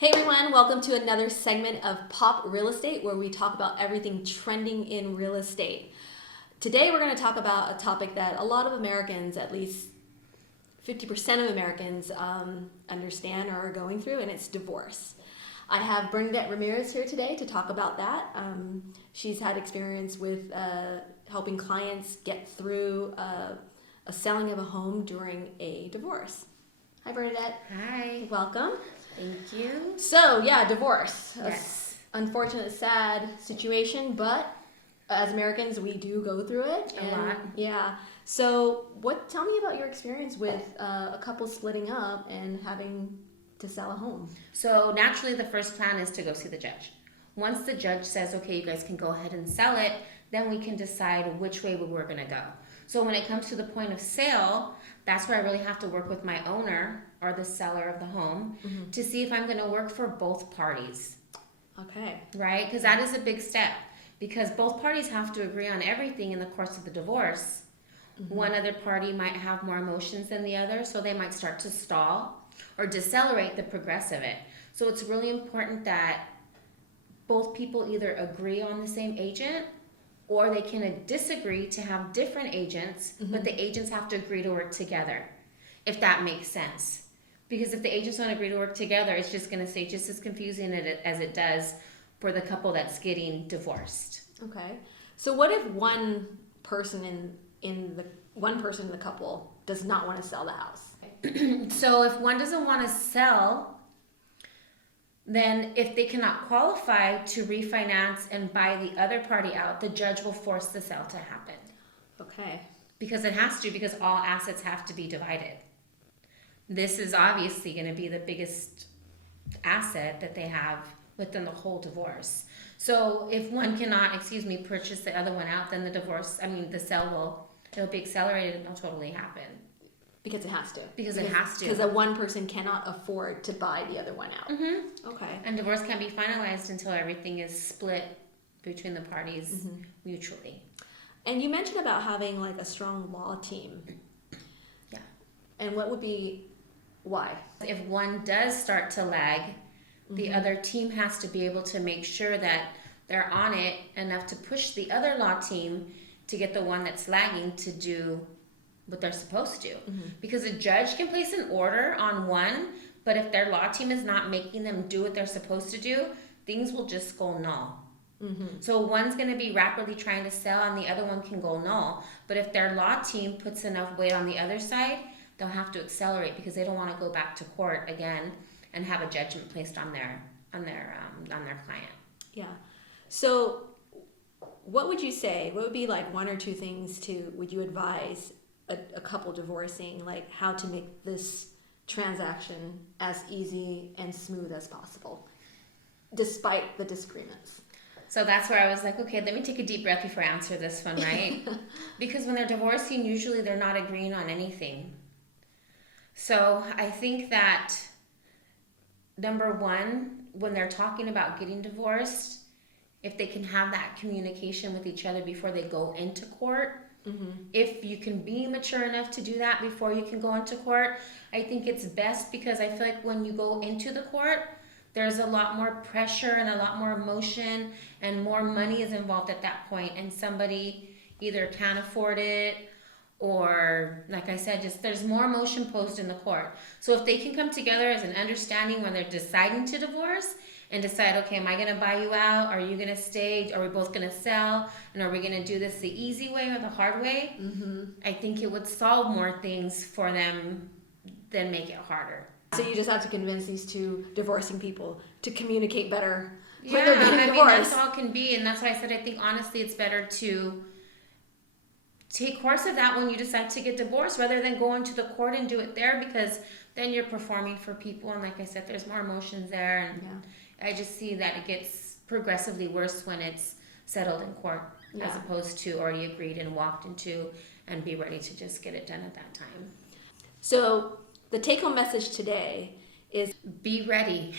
Hey everyone, welcome to another segment of Pop Real Estate where we talk about everything trending in real estate. Today we're going to talk about a topic that a lot of Americans, at least 50% of Americans, understand or are going through, and it's divorce. I have Bernadette Ramirez here today to talk about that. She's had experience with helping clients get through a selling of a home during a divorce. Hi Bernadette. Hi. Welcome. Thank you. So, divorce. Yes. Unfortunate, sad situation, but as Americans, we do go through it. A lot. Yeah. So, tell me about your experience with a couple splitting up and having to sell a home. So, naturally, the first plan is to go see the judge. Once the judge says, okay, you guys can go ahead and sell it, then we can decide which way we're going to go. So, when it comes to the point of sale, that's where I really have to work with my owner or the seller of the home to see if I'm going to work for both parties. Okay. Right? Because that is a big step. Because both parties have to agree on everything in the course of the divorce. One other party might have more emotions than the other, so they might start to stall or decelerate the progress of it. So it's really important that both people either agree on the same agent or they can disagree to have different agents, but the agents have to agree to work together, if that makes sense. Because if the agents don't agree to work together, it's just going to stay just as confusing as it does for the couple that's getting divorced. Okay. So what if one person in the couple does not want to sell the house? So if one doesn't want to sell, then if they cannot qualify to refinance and buy the other party out, the judge will force the sale to happen. Okay. Because it has to, because all assets have to be divided. This is obviously going to be the biggest asset that they have within the whole divorce. So if one cannot, purchase the other one out, then the sale it'll be accelerated and it'll totally happen. Because it has to. Because it has to. Because one person cannot afford to buy the other one out. Okay. And divorce can't be finalized until everything is split between the parties mutually. And you mentioned about having like a strong law team. Yeah. And what would be why? If one does start to lag, the other team has to be able to make sure that they're on it enough to push the other law team to get the one that's lagging to do what they're supposed to. Because a judge can place an order on one, but if their law team is not making them do what they're supposed to do, things will just go null. So one's going to be rapidly trying to sell and the other one can go null. But if their law team puts enough weight on the other side, they'll have to accelerate because they don't want to go back to court again and have a judgment placed on their client. Yeah. So what would you say? What would be like one or two things would you advise a couple divorcing, like how to make this transaction as easy and smooth as possible, despite the disagreements? So that's where I was like, okay, let me take a deep breath before I answer this one, right? Because when they're divorcing, usually they're not agreeing on anything. So I think that number one, when they're talking about getting divorced, if they can have that communication with each other before they go into court, if you can be mature enough to do that before you can go into court, I think it's best because I feel like when you go into the court, there's a lot more pressure and a lot more emotion and more money is involved at that point, and somebody either can't afford it or, like I said, just there's more emotion posed in the court. So if they can come together as an understanding when they're deciding to divorce and decide, okay, am I going to buy you out? Are you going to stay? Are we both going to sell? And are we going to do this the easy way or the hard way? I think it would solve more things for them than make it harder. So you just have to convince these two divorcing people to communicate better when Yeah, they're getting divorced. that's all it can be. And that's why I said I think honestly it's better to take course of that when you decide to get divorced rather than going to the court and do it there, because then you're performing for people. And like I said, there's more emotions there. And I just see that it gets progressively worse when it's settled in court as opposed to already agreed and walked into and be ready to just get it done at that time. So the take-home message today is be ready.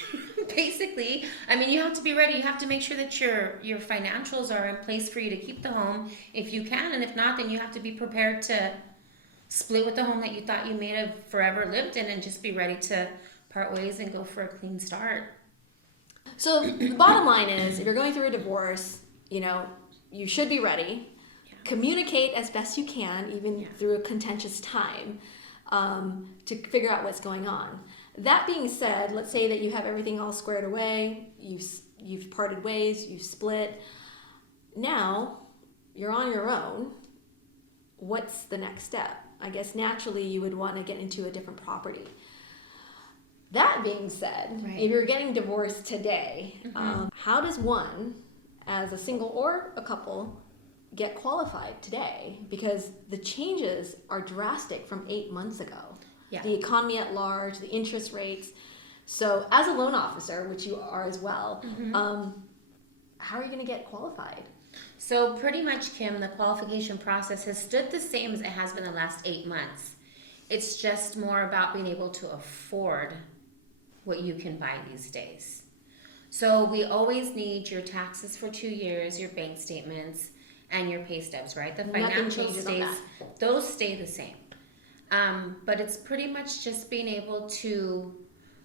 Basically, I mean, you have to be ready. You have to make sure that your financials are in place for you to keep the home if you can, and if not, then you have to be prepared to split with the home that you thought you may have forever lived in and just be ready to part ways and go for a clean start. So the bottom line is, if you're going through a divorce, you know, you should be ready. Yeah. Communicate as best you can, even through a contentious time, to figure out what's going on. That being said, let's say that you have everything all squared away, you've parted ways, you've split. Now you're on your own. What's the next step? I guess naturally you would want to get into a different property. That being said, if you're getting divorced today, how does one, as a single or a couple, get qualified today? Because the changes are drastic from 8 months ago. Yeah. The economy at large, the interest rates. So as a loan officer, which you are as well, how are you going to get qualified? So pretty much, Kim, the qualification process has stood the same as it has been the last 8 months. It's just more about being able to afford what you can buy these days. So we always need your taxes for 2 years, your bank statements, and your pay stubs, right? The financial stays, those stay the same. But it's pretty much just being able to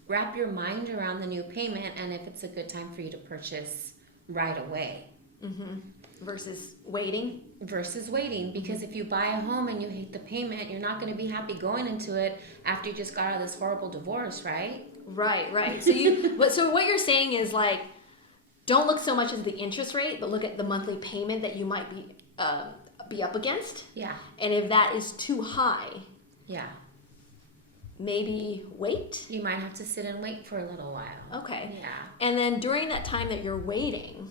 wrap your mind around the new payment and if it's a good time for you to purchase right away. Versus waiting? Versus waiting, because if you buy a home and you hate the payment, you're not going to be happy going into it after you just got out of this horrible divorce, right? Right. So what you're saying is, like, don't look so much at the interest rate, but look at the monthly payment that you might be up against. Yeah. And if that is too high, maybe wait. You might have to sit and wait for a little while. Okay. Yeah. And then during that time that you're waiting.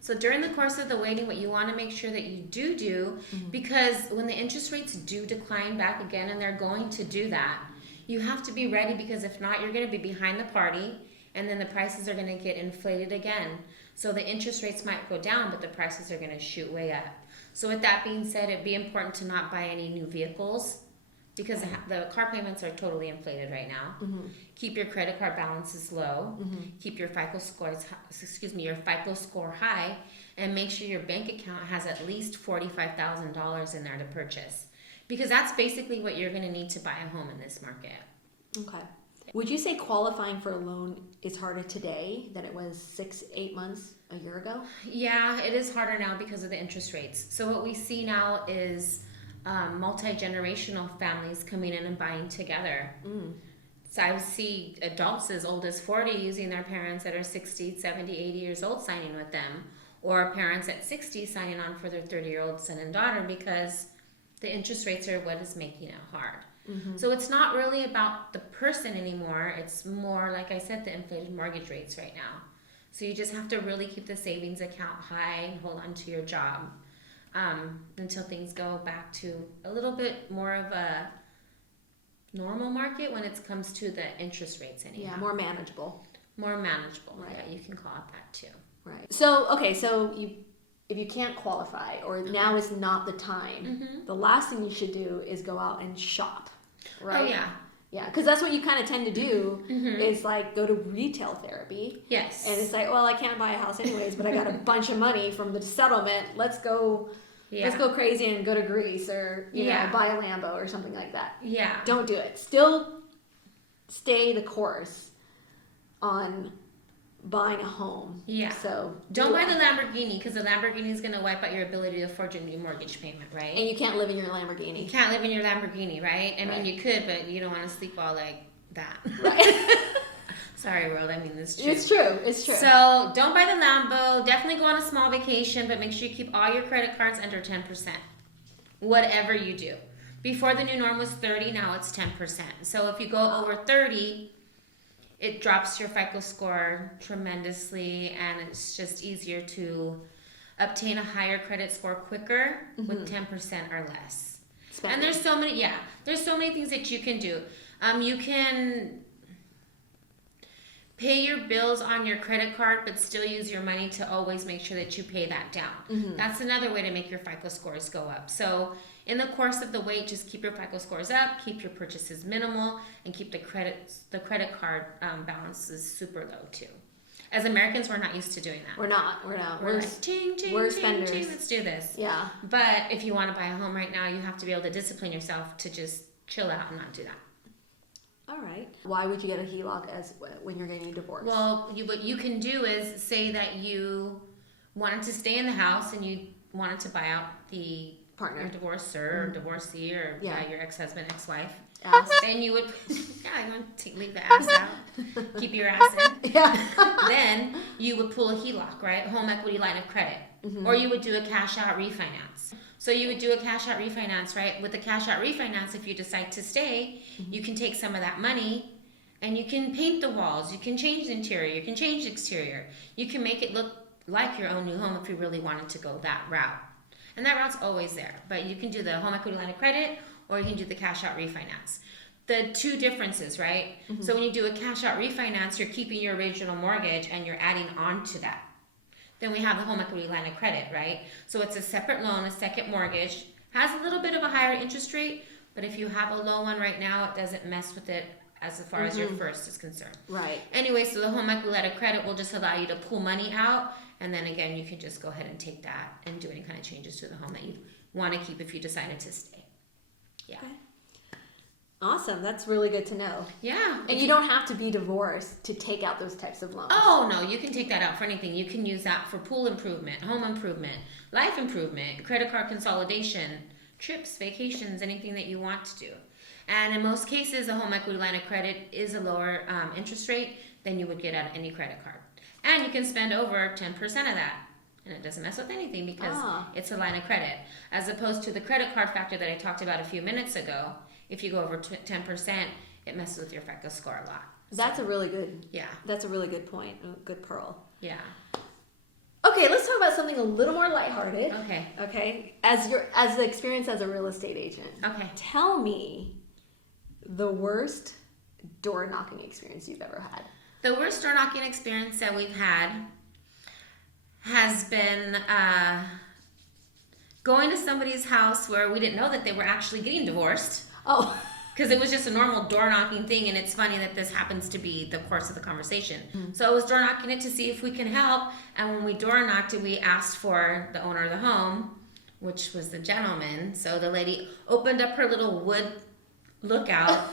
So during the course of the waiting, what you want to make sure that you do, because when the interest rates do decline back again, and they're going to do that, you have to be ready, because if not, you're going to be behind the party, and then the prices are going to get inflated again. So the interest rates might go down, but the prices are going to shoot way up. So with that being said, it'd be important to not buy any new vehicles, because the car payments are totally inflated right now. Keep your credit card balances low. Keep your FICO score high, and make sure your bank account has at least $45,000 in there to purchase, because that's basically what you're going to need to buy a home in this market. Okay. Would you say qualifying for a loan is harder today than it was 6-8 months a year ago? Yeah, it is harder now because of the interest rates. So what we see now is multi-generational families coming in and buying together. So I see adults as old as 40 using their parents that are 60, 70, 80 years old signing with them, or parents at 60 signing on for their 30-year-old son and daughter, because the interest rates are what is making it hard. So it's not really about the person anymore. It's more, like I said, the inflated mortgage rates right now. So you just have to really keep the savings account high and hold on to your job until things go back to a little bit more of a normal market when it comes to the interest rates anyhow. Yeah, more manageable. More manageable. Right. Yeah, you can call it that too. Right. So, okay, so if you can't qualify, or now is not the time, the last thing you should do is go out and shop, right? Oh, yeah. Yeah, because that's what you kind of tend to do, is like go to retail therapy. Yes. And it's like, well, I can't buy a house anyways, but I got a bunch of money from the settlement. Let's go crazy and go to Greece, or you know, buy a Lambo or something like that. Yeah. Don't do it. Still stay the course on buying a home. Yeah. So don't buy the Lamborghini, because the Lamborghini is going to wipe out your ability to afford your new mortgage payment, right? And you can't live in your Lamborghini. You can't live in your Lamborghini, right? I mean, you could, but you don't want to sleep all like that. Right. Sorry, world. I mean, it's true. It's true. It's true. So don't buy the Lambo. Definitely go on a small vacation, but make sure you keep all your credit cards under 10%. Whatever you do. Before the new norm was 30, now it's 10%. So if you go over 30, it drops your FICO score tremendously, and it's just easier to obtain a higher credit score quicker with 10% or less. And there's so many things that you can do. You can pay your bills on your credit card, but still use your money to always make sure that you pay that down. That's another way to make your FICO scores go up. So in the course of the wait, just keep your FICO scores up, keep your purchases minimal, and keep the credit card balances super low too. As Americans, we're not used to doing that. We're not. We're like, ching, ching, we're ching, spenders. ching, let's do this. Yeah. But if you want to buy a home right now, you have to be able to discipline yourself to just chill out and not do that. All right. Why would you get a HELOC when you're getting a divorce? Well, what you can do is say that you wanted to stay in the house and you wanted to buy out the Partner. your divorcer or divorcee or your ex-husband, ex-wife. Ass. Then you would, you want to leave the ass out, keep your ass in. Yeah. Then you would pull a HELOC, right? Home equity line of credit. Or you would do a cash out refinance. So you would do a cash out refinance, right? With the cash out refinance, if you decide to stay, you can take some of that money and you can paint the walls, you can change the interior, you can change the exterior. You can make it look like your own new home if you really wanted to go that route. And that route's always there. But you can do the home equity line of credit or you can do the cash out refinance. The two differences, right? So when you do a cash out refinance, you're keeping your original mortgage and you're adding on to that. Then we have the home equity line of credit, right? So it's a separate loan, a second mortgage, has a little bit of a higher interest rate, but if you have a low one right now, it doesn't mess with it as far as your first is concerned. Right. Anyway, so the home equity line of credit will just allow you to pull money out, and then again, you can just go ahead and take that and do any kind of changes to the home that you want to keep if you decided to stay. Yeah. Okay. Awesome. That's really good to know. Yeah. And you don't have to be divorced to take out those types of loans. Oh, no, you can take that out for anything. You can use that for pool improvement, home improvement, life improvement, credit card consolidation, trips, vacations, anything that you want to do. And in most cases, a home equity line of credit is a lower interest rate than you would get on any credit card. And you can spend over 10% of that. And it doesn't mess with anything because it's a line of credit. As opposed to the credit card factor that I talked about a few minutes ago, if you go over 10%, it messes with your FICO score a lot. That's a really good. Yeah. That's a really good point. A good pearl. Yeah. Okay, let's talk about something a little more lighthearted. Okay. Okay. As the experience as a real estate agent. Okay. Tell me the worst door knocking experience you've ever had. The worst door knocking experience that we've had has been going to somebody's house where we didn't know that they were actually getting divorced. Oh. Because it was just a normal door knocking thing, and it's funny that this happens to be the course of the conversation. So I was door knocking it to see if we can help, and when we door knocked it, we asked for the owner of the home, which was the gentleman. So the lady opened up her little wood lookout,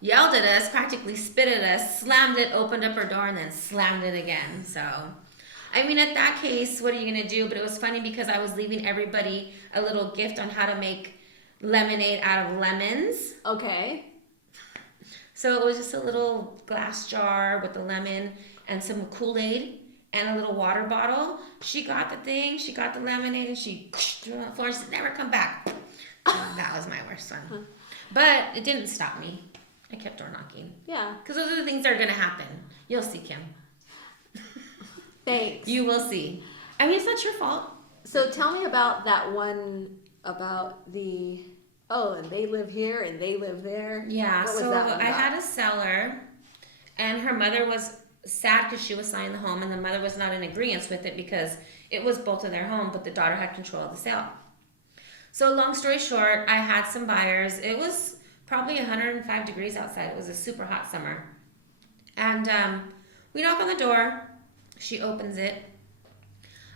yelled at us, practically spit at us, slammed it, opened up her door, and then slammed it again. So, I mean, at that case, what are you going to do? But it was funny because I was leaving everybody a little gift on how to make lemonade out of lemons. Okay. So it was just a little glass jar with the lemon and some Kool-Aid and a little water bottle. She got the thing, she got the lemonade, and she threw it on the floor and said, never come back. That was my worst one. But it didn't stop me. I kept door knocking. Yeah. Because those are the things that are going to happen. You'll see, Kim. Thanks. You will see. I mean, it's not your fault. So tell me about that one about and they live here and they live there. Yeah, what was so that one I about? had a seller, and her mother was sad because she was selling the home, and the mother was not in agreement with it because it was both of their home, but the daughter had control of the sale. So long story short, I had some buyers. It was probably 105 degrees outside. It was a super hot summer. And we knock on the door. She opens it.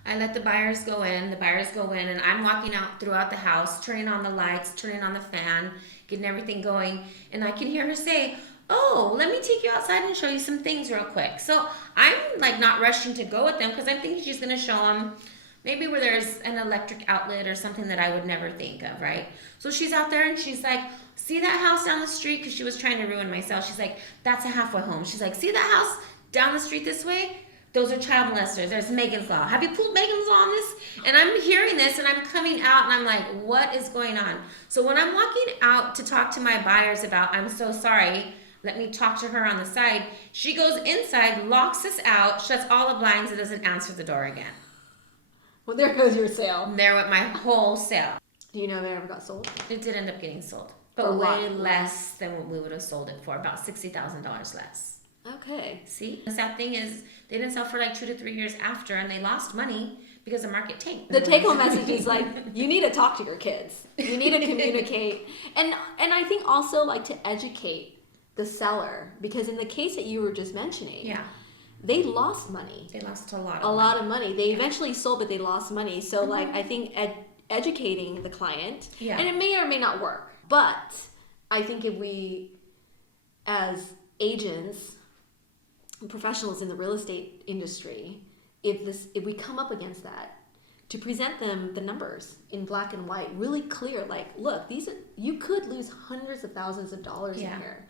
I let the buyers go in. The buyers go in, and I'm walking out throughout the house, turning on the lights, turning on the fan, getting everything going. And I can hear her say, oh, let me take you outside and show you some things real quick. So I'm like not rushing to go with them because I'm thinking she's going to show them maybe where there's an electric outlet or something that I would never think of, right? So she's out there and she's like, see that house down the street? Because she was trying to ruin my sale. She's like, that's a halfway home. She's like, see that house down the street this way? Those are child molesters. There's Megan's Law. Have you pulled Megan's Law on this? And I'm hearing this and I'm coming out and I'm like, what is going on? So when I'm walking out to talk to my buyers about, I'm so sorry, let me talk to her on the side, she goes inside, locks us out, shuts all the blinds, and doesn't answer the door again. Well, there goes your sale. There went my whole sale. Do you know if it ever got sold? It did end up getting sold, For but a lot way less. less than what we would have sold it for, about $60,000 less. Okay. See? The sad thing is they didn't sell for like 2 to 3 years after, and they lost money because the market tanked. The take-home message is like, you need to talk to your kids. You need to communicate. And I think also like to educate the seller, because in the case that you were just mentioning, Yeah. they lost money. They lost a lot Of money. They eventually sold, but they lost money. So like I think educating the client, Yeah. and it may or may not work, but I think if we as agents, professionals in the real estate industry, if we come up against that, to present them the numbers in black and white, really clear, like, look, you could lose hundreds of thousands of dollars in here.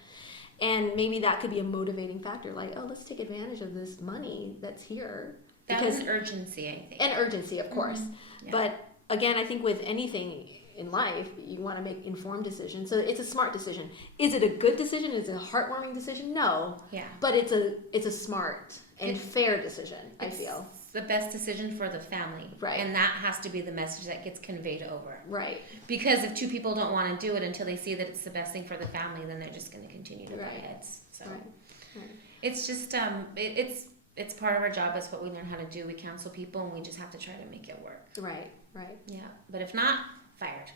And maybe that could be a motivating factor, like, oh, let's take advantage of this money that's here. That's an urgency, I think. And urgency, of course. Yeah. But again, I think with anything in life, you want to make informed decisions. So it's a smart decision. Is it a good decision? Is it a heartwarming decision? No. Yeah. But it's a smart and fair decision, I feel. It's the best decision for the family. Right. And that has to be the message that gets conveyed over. Right. Because if two people don't want to do it until they see that it's the best thing for the family, then they're just going to continue to butt heads. So Right. it's just it's part of our job. That's what we learn how to do. We counsel people, and we just have to try to make it work. Right. Yeah. But if not, fired.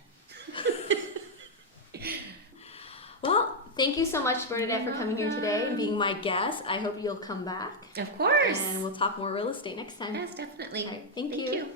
Well, thank you so much, Bernadette, for coming here today and being my guest. I hope you'll come back. Of course. And we'll talk more real estate next time. Yes, definitely. All right, thank you.